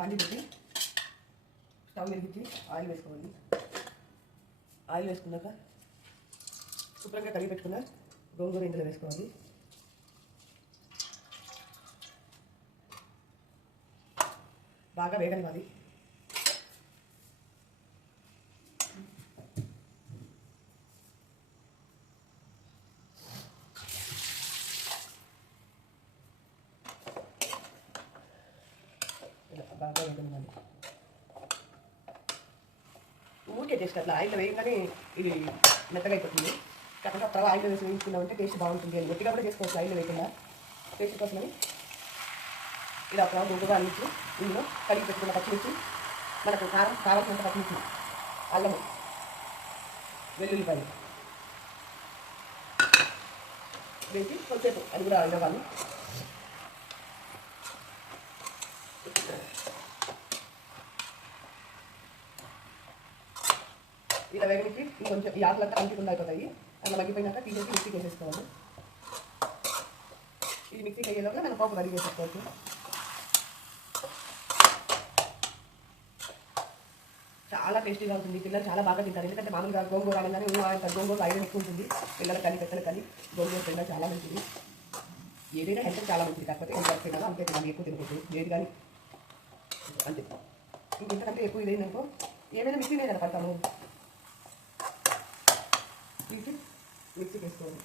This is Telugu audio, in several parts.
బాండి పెట్టి స్టవ్ వెలిగించి ఆయిల్ వేసుకోవాలి. ఆయిల్ వేసుకున్నాక శుభ్రంగా కడిగి పెట్టుకున్న గోంగూర ఇందులో వేసుకోవాలి. బాగా వేగనివ్వాలి. బాగా వేగనివ్వాలి. ఊరికే టేస్ట్ అట్లా ఆయిల్ వేయగానే ఇది మెత్తగా అయిపోతుంది. కాకపోతే అప్పుడు ఆయిల్ వేసి వేయించుకున్నామంటే టేస్ట్ బాగుంటుంది. అని గట్టిగా కూడా చేసుకోవచ్చు ఆయిల్ వేయకుండా. టేస్ట్ కోసమని ఇలా అప్పుడు గోంగూర అల్లించి ఇందులో కడిగి పెట్టుకున్న పచ్చిమిర్చి, మనకు కావాల్సినంత పచ్చిమిర్చి, అల్లము, వెల్లుల్లిపాయలు వేసి కొంచెంసేపు అది కూడా అవ్వాలి. ఇలా వేగనికి ఇంకొంచెం ఈ ఆకులంతా కంటికుండా అయిపోతాయి. అలా మగ్గిపోయినాక తీసేసి మిక్సీకి వేసేసుకోవాలి. ఇది మిక్సీకి అయ్యేలోగా మనం పోపు రెడీ చేసుకోవచ్చు. చాలా టేస్టీగా ఉంటుంది. పిల్లలు చాలా బాగా తింటారు. ఎందుకంటే మామూలుగా గోంగూర అనగానే గోంగూర ఐరన్ ఎక్కువ ఉంటుంది. పిల్లల కలి పెద్దల కలి గోంగూర తినడం చాలా మంచిది. ఏదైనా హెల్త్ చాలా మంచిది. కాకపోతే ఎంత తినాలో అంతే తినాలి. ఎక్కువ తినకూడదు. ఏది కానీ అంతే. ఇంకెంతకంటే ఎక్కువ ఇదేందనుకో ఏమైనా మిక్సీనే కదా పడతాము. మిక్సీకి వేసుకోవాలి.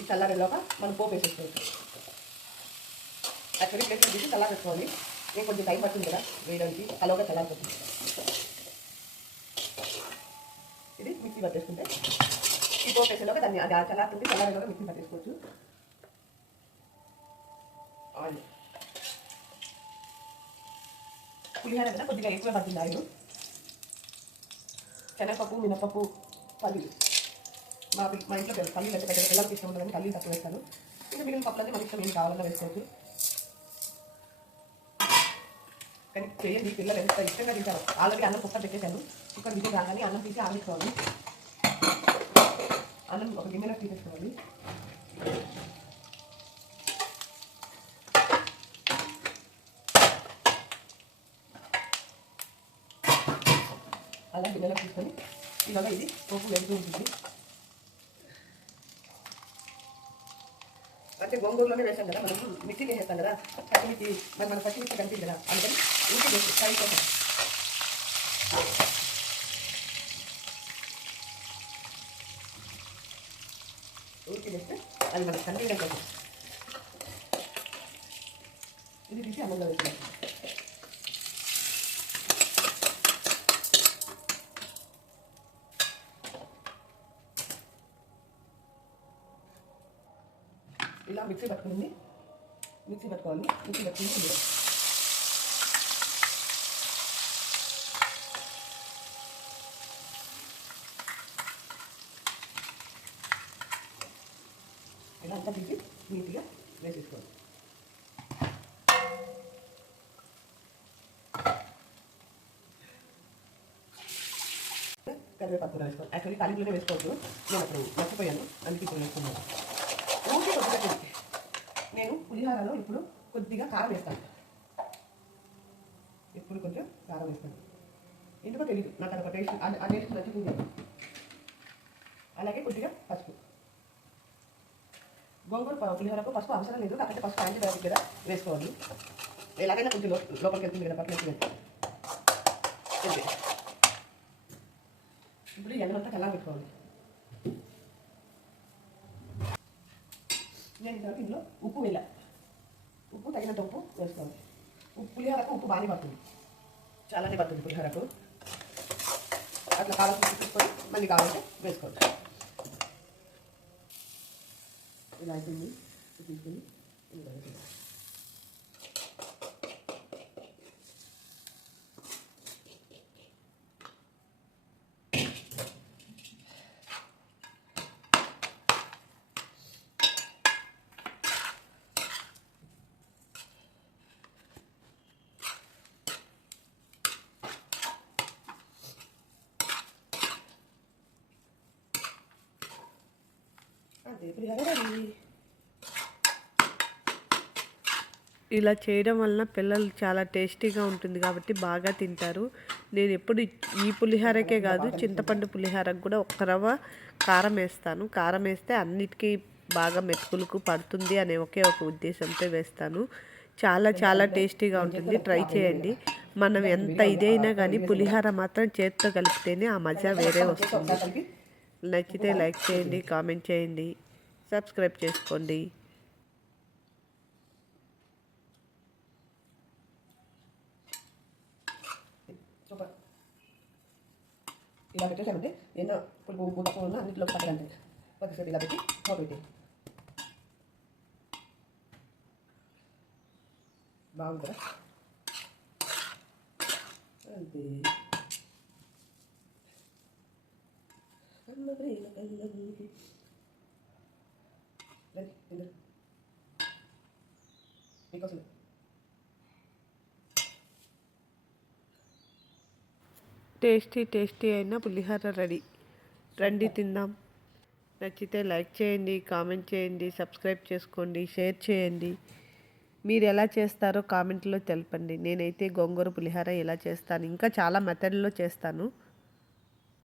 ఈ చల్లారేలోగా మనం పోపు వేసేసుకోవచ్చు. యాక్చువల్లీ ప్లేట్లో తీసి చల్లారేసుకోవాలి. నేను కొంచెం టైం పడుతుంది కదా వేయడానికి. కలవగా చల్లారిపోతుంది. ఇది మిక్సీ పట్టేసుకుంటే ఈ పోపు వేసేలోగా దాన్ని అది చల్లారుతుంది. చల్లారేలోగా మిక్సీ పట్టేసుకోవచ్చు. ఆయిల్ పులిహోర కదా కొద్దిగా ఎక్కువ పడుతుంది ఆయిల్. శనగపప్పు, మినపప్పు, పల్లీలు. మా ఇంట్లో పల్లీలు అయితే పెద్ద పిల్లలకి ఇష్టం ఉండదని పల్లీలు తక్కువ వేస్తాను. ఇంకా మిగిలిన పప్పులన్నీ మన ఇష్టం ఏం కావాలన్నా వేసుకోవచ్చు. కానీ చేయండి. పిల్లలు ఎంత ఇష్టంగా తింటారు. ఆల్రెడీ అన్నం కుక్కర్ పెట్టేశాను. కుక్కర్ విజిల్ రాగానే అన్నం తీసి ఆడించుకోవాలి. అన్నం ఒక గిన్నెలో తీసేసుకోవాలి. అలా గిన్నెలో తీసుకొని ఇలాగ ఇది పోపు వేస్తూ ఉంటుంది. అంటే గోంగూరలోనే వేసాం కదా మనం మిక్సీకి వేసేస్తాం కదా పచ్చిమిర్చి మరి మన పచ్చిమిర్చి కనిపింది కదా అందుకని ఊరికి వేసి ఫ్రై కోసం ఊరికి వేస్తే అది మనకు కనిపించడం కోసం ఇది తీసి అన్నంలో వేస్తాం. ఇలా మిక్సీ పట్టుకోవాలి. మిక్సీ పట్టుకుని ఇలా అంతా తీసి నీట్గా వేసేసుకోవాలి. కరివేపాకు కూడా వేసుకోవాలి. యాక్చువల్లీ తాలింపులోనే వేసుకోవచ్చు. నేను అప్పుడు మర్చిపోయాను, అందుకే ఇప్పుడు వేసుకున్నాను. ఊరికే కొద్దిగా నేను పులిహోరలో ఇప్పుడు కొద్దిగా కారం వేస్తాను. ఇప్పుడు కొంచెం కారం వేస్తాను. ఎందుకో తెలియదు నాకు అదొక టేస్ట్, ఆ టేస్ట్ నచ్చుతుంది. అలాగే కొద్దిగా పసుపు. గోంగూర పులిహోరకు పసుపు అవసరం లేదు. కాకపోతే పసుపు యాంటీబయాటిక్ కదా వేసుకోవాలి. ఎలాగైనా కొంచెం లోపలికి వెళ్తుంది కదా పక్కన. ఇప్పుడు ఎన్నమంతా కల్లా పెట్టుకోవాలి. నేను ఇంతవరకు ఇందులో ఉప్పు తగినంత ఉప్పు వేసుకోవాలి. పులిహోరకు ఉప్పు బాగానే పడుతుంది, చాలానే పడుతుంది పులిహోరకు. అట్లా కావాల్సిన తీసుకొని మళ్ళీ కావాలంటే వేసుకోవచ్చు. ఇలా అయిపోయింది తీసుకుని అంతే పులిహోర రెడీ. ఇలా చేయడం వలన పిల్లలు చాలా టేస్టీగా ఉంటుంది కాబట్టి బాగా తింటారు. నేను ఎప్పుడు ఈ పులిహోరకే కాదు, చింతపండు పులిహోరకు కూడా ఒక్క రవ్వ కారం వేస్తాను. కారం వేస్తే అన్నిటికీ బాగా మెతుకులకు పడుతుంది అనే ఒకే ఒక ఉద్దేశంతో వేస్తాను. చాలా చాలా టేస్టీగా ఉంటుంది, ట్రై చేయండి. మనం ఎంత ఇదైనా కానీ పులిహోర మాత్రం చేతితో కలిపితేనే ఆ మజా వేరే వస్తుంది. నచ్చితే లైక్ చేయండి, కామెంట్ చేయండి, సబ్స్క్రైబ్ చేసుకోండి. సూపర్. ఇలా పెట్టేసామంటే ఎన్నో పులుపు పులుపు ఉన్న అన్నింటిలో పట్టదంటే కొద్దిసేపు ఇలా పెట్టి మూత పెట్టి బాగుంది కదా. అంతే. మీకోసం టేస్టీ అయిన పులిహోర రెడీ. రండి తిందాం. నచ్చితే లైక్ చేయండి, కామెంట్ చేయండి, సబ్స్క్రైబ్ చేసుకోండి, షేర్ చేయండి. మీరు ఎలా చేస్తారో కామెంట్లో తెలపండి. నేనైతే గోంగూర పులిహోర ఎలా చేస్తాను, ఇంకా చాలా మెథడ్లో చేస్తాను.